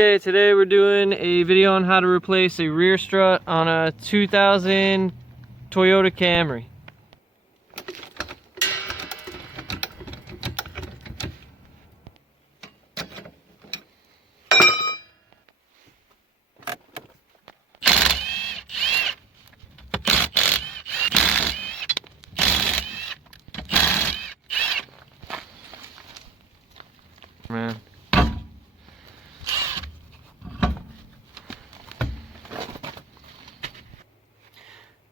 Okay, today we're doing a video on how to replace a rear strut on a 2000 Toyota Camry. Man.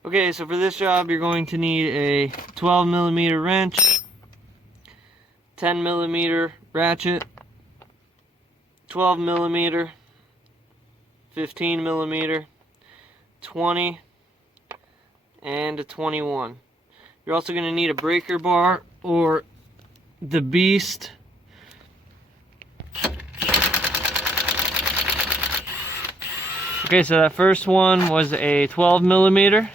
Okay, so for this job you're going to need a 12mm wrench, 10mm ratchet, 12mm, 15mm, 20, and a 21. You're also going to need a breaker bar or the Beast. Okay, so that first one was a 12mm.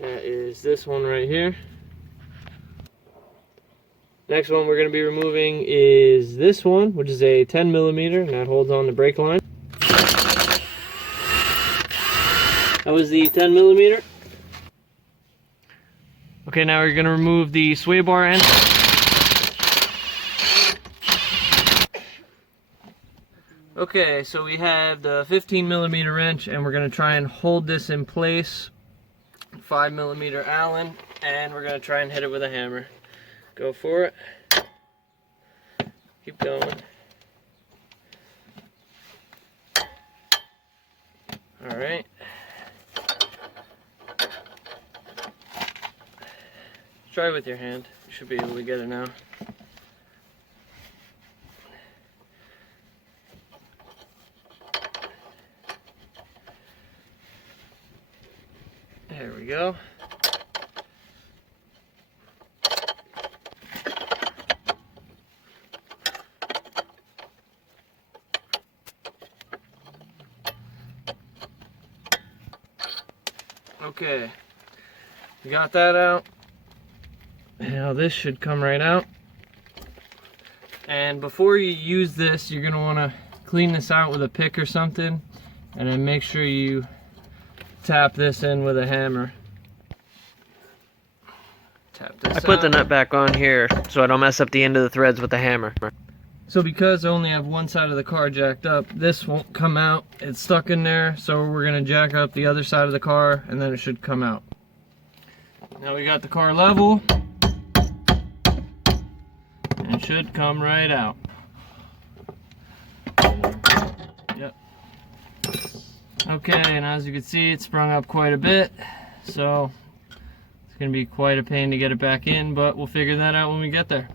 That is this one right here. Next one we're going to be removing is this one, which is a 10mm, and that holds on the brake line. That was the 10mm. Okay, now we're going to remove the sway bar end. Okay, so we have the 15mm wrench, and we're going to try and hold this in place. 5mm Allen, and we're going to try and hit it with a hammer. Go for it. Keep going. Alright. Try with your hand. You should be able to get it now. There we go. Okay, we got that out. Now this should come right out. And before you use this, you're gonna want to clean this out with a pick or something, and then make sure you tap this in with a hammer. Tap this. I put the nut back on here so I don't mess up the end of the threads with the hammer. So because I only have one side of the car jacked up, this won't come out. It's stuck in there, so we're gonna jack up the other side of the car and then it should come out. Now we got the car level. And it should come right out. Yep. Okay, and as you can see, it sprung up quite a bit, so it's going to be quite a pain to get it back in, but we'll figure that out when we get there.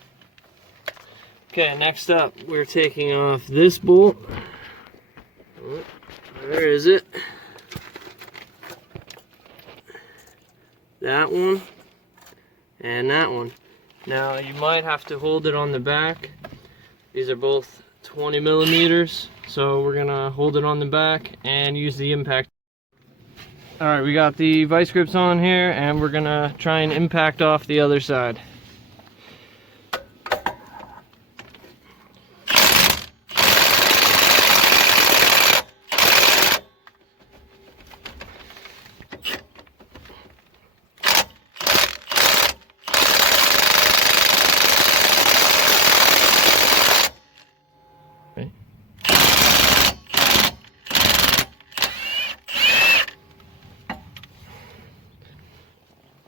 Okay, next up, we're taking off this bolt. Where is it? That one, and that one. Now, you might have to hold it on the back. These are both 20mm. So we're gonna hold it on the back and use the impact. Alright, we got the vice grips on here and we're gonna try and impact off the other side.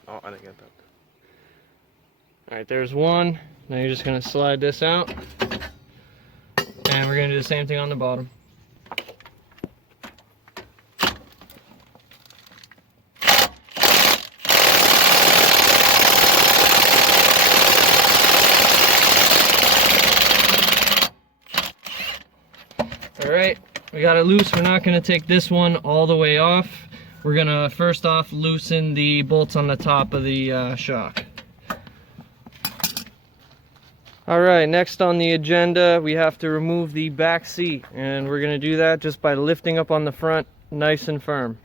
Oh, I didn't get that. Alright, there's one. Now you're just going to slide this out. And we're going to do the same thing on the bottom. Alright, we got it loose. We're not going to take this one all the way off. We're going to first off loosen the bolts on the top of the shock. Alright, next on the agenda, we have to remove the back seat. And we're going to do that just by lifting up on the front nice and firm.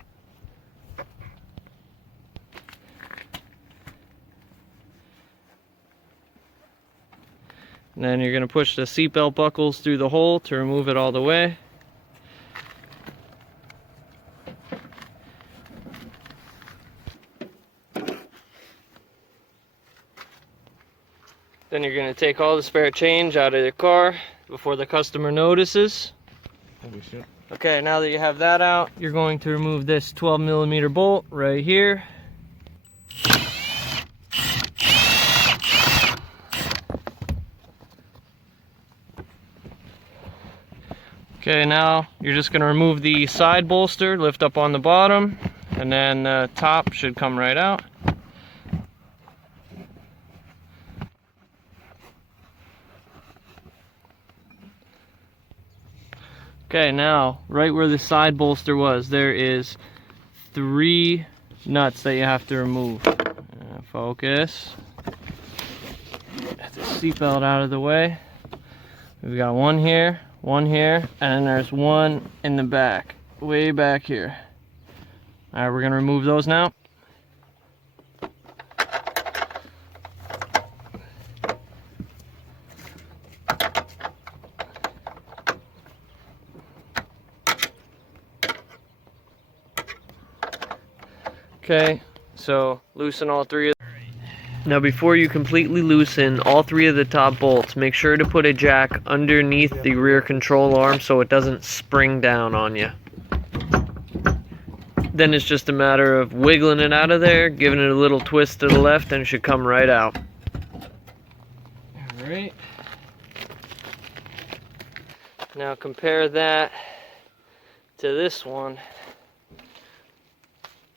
And then you're going to push the seatbelt buckles through the hole to remove it all the way. Then you're going to take all the spare change out of the car before the customer notices. Holy shit. Okay, now that you have that out, you're going to remove this 12mm bolt right here. Okay, now you're just going to remove the side bolster, lift up on the bottom, and then the top should come right out. Okay, now, right where the side bolster was, there is 3 nuts that you have to remove. Focus. Get the seatbelt out of the way. We've got one here, and then there's one in the back, way back here. Alright, we're going to remove those now. Okay, so loosen all 3 of them. Now before you completely loosen all 3 of the top bolts, make sure to put a jack underneath the rear control arm so it doesn't spring down on you. Then it's just a matter of wiggling it out of there, giving it a little twist to the left, and it should come right out. Alright. Now compare that to this one.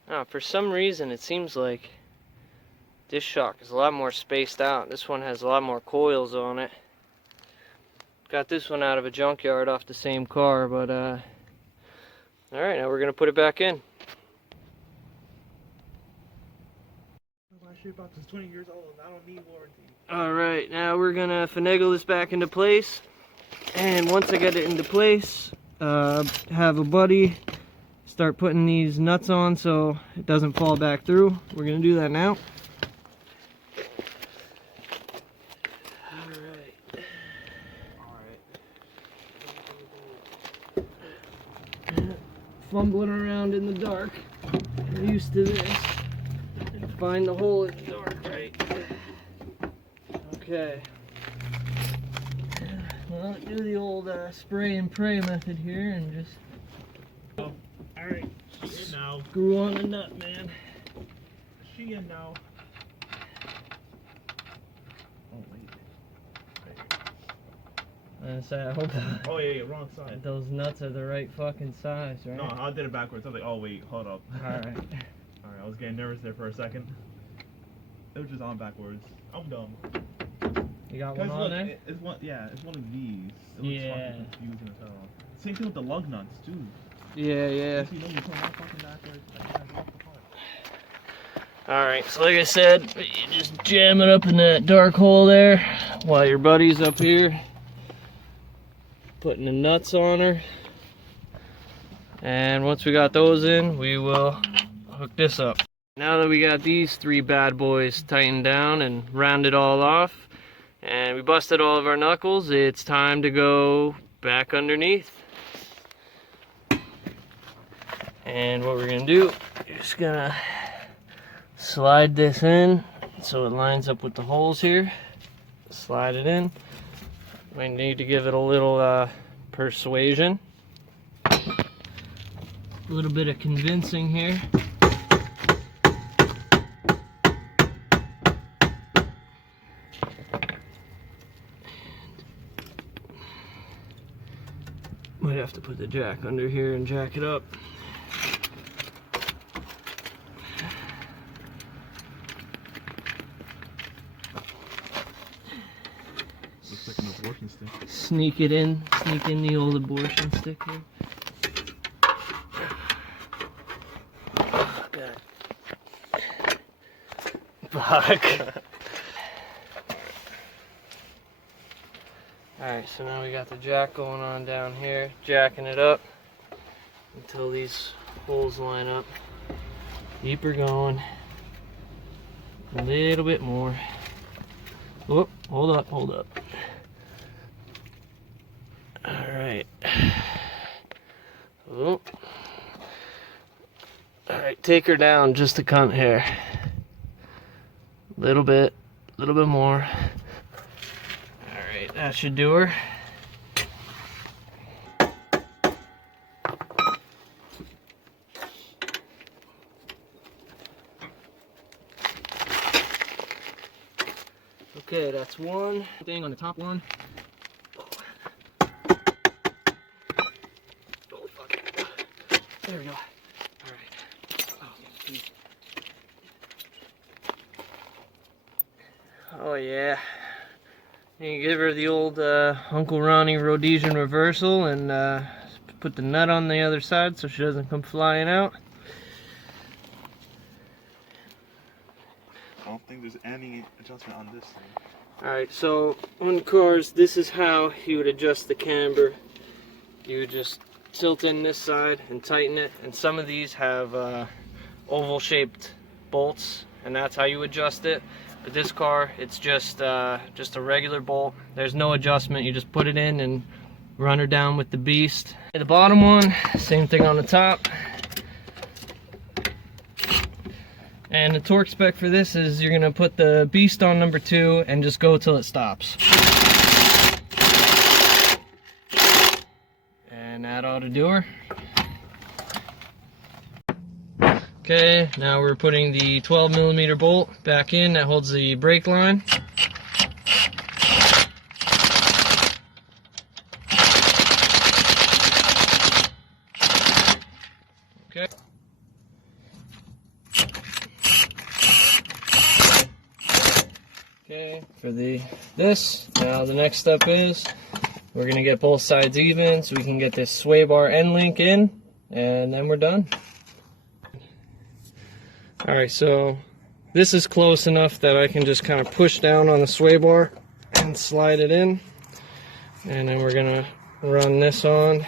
Now, for some reason, it seems like this shock is a lot more spaced out. This one has a lot more coils on it. Got this one out of a junkyard off the same car, but alright, now we're gonna put it back in. My shit about this 20 years old. I don't need warranty. Alright, now we're gonna finagle this back into place. And once I get it into place, have a buddy start putting these nuts on so it doesn't fall back through. We're gonna do that now. Fumbling around in the dark. I'm used to this. Find the hole in the dark, right? Okay. Well, do the old spray and pray method here and just Alright, she in now. screw on the nut, man. She in now. Oh, wait. And so I hope Oh, yeah, wrong side. those nuts are the right fucking size, right? No, I did it backwards. I was like, oh, wait, hold up. Alright. Alright, I was getting nervous there for a second. It was just on backwards. I'm dumb. You got one Guys, on look, there? it's one, yeah, it's one of these. It looks Yeah. fucking confusing as hell. Same thing with the lug nuts, too. Yeah. You know, you put one fucking backwards. Alright, so like I said, you just jam it up in that dark hole there while your buddy's up here putting the nuts on her. And once we got those in, we will hook this up. Now that we got these 3 bad boys tightened down and rounded all off, and we busted all of our knuckles, it's time to go back underneath. And what we're gonna do, you're just gonna slide this in so it lines up with the holes here. Slide it in. We need to give it a little persuasion. A little bit of convincing here. Might have to put the jack under here and jack it up. Looks like an abortion stick. Sneak in the old abortion stick here. Oh, God. Fuck. Alright, so now we got the jack going on down here, jacking it up until these holes line up. Keep her going. A little bit more. Oh, hold up. Alright. Oh. Alright, take her down just a cunt hair. Little bit more. Alright, that should do her. Okay, that's one thing on the top one. Oh, fuck. There we go. Alright. Oh, yeah. You give her the old Uncle Ronnie Rhodesian reversal and put the nut on the other side so she doesn't come flying out. I don't think there's any adjustment on this thing. Alright, so on cars, this is how you would adjust the camber. You would just tilt in this side and tighten it, and some of these have oval shaped bolts, and that's how you adjust it. But this car, it's just a regular bolt. There's no adjustment. You just put it in and run her down with the beast. The bottom one, same thing on the top. And the torque spec for this is you're gonna put the beast on number 2 and just go till it stops. And that ought to do her. Okay, now we're putting the 12mm bolt back in that holds the brake line. Okay. Okay, for this, now the next step is we're gonna get both sides even so we can get this sway bar end link in, and then we're done. Alright, so this is close enough that I can just kind of push down on the sway bar and slide it in, and then we're gonna run this on.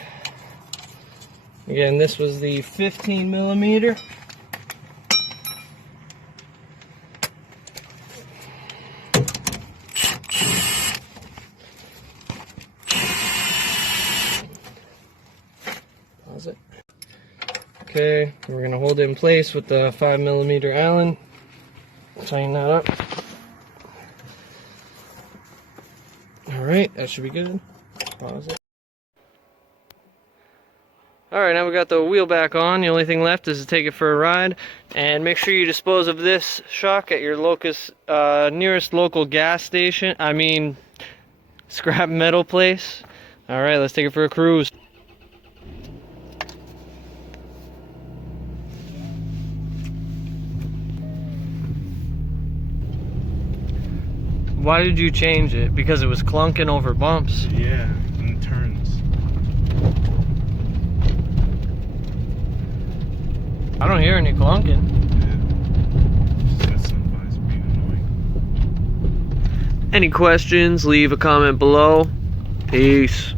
Again, this was the 15mm. It. Okay, we're gonna hold it in place with the 5mm Allen. Tighten that up. Alright, that should be good. Pause it. Alright, now we got the wheel back on. The only thing left is to take it for a ride. And make sure you dispose of this shock at your nearest local gas station. I mean, scrap metal place. Alright, let's take it for a cruise. Why did you change it? Because it was clunking over bumps. Yeah, and turns. I don't hear any clunking. Yeah. Just got some vibes being annoying. Any questions, leave a comment below. Peace.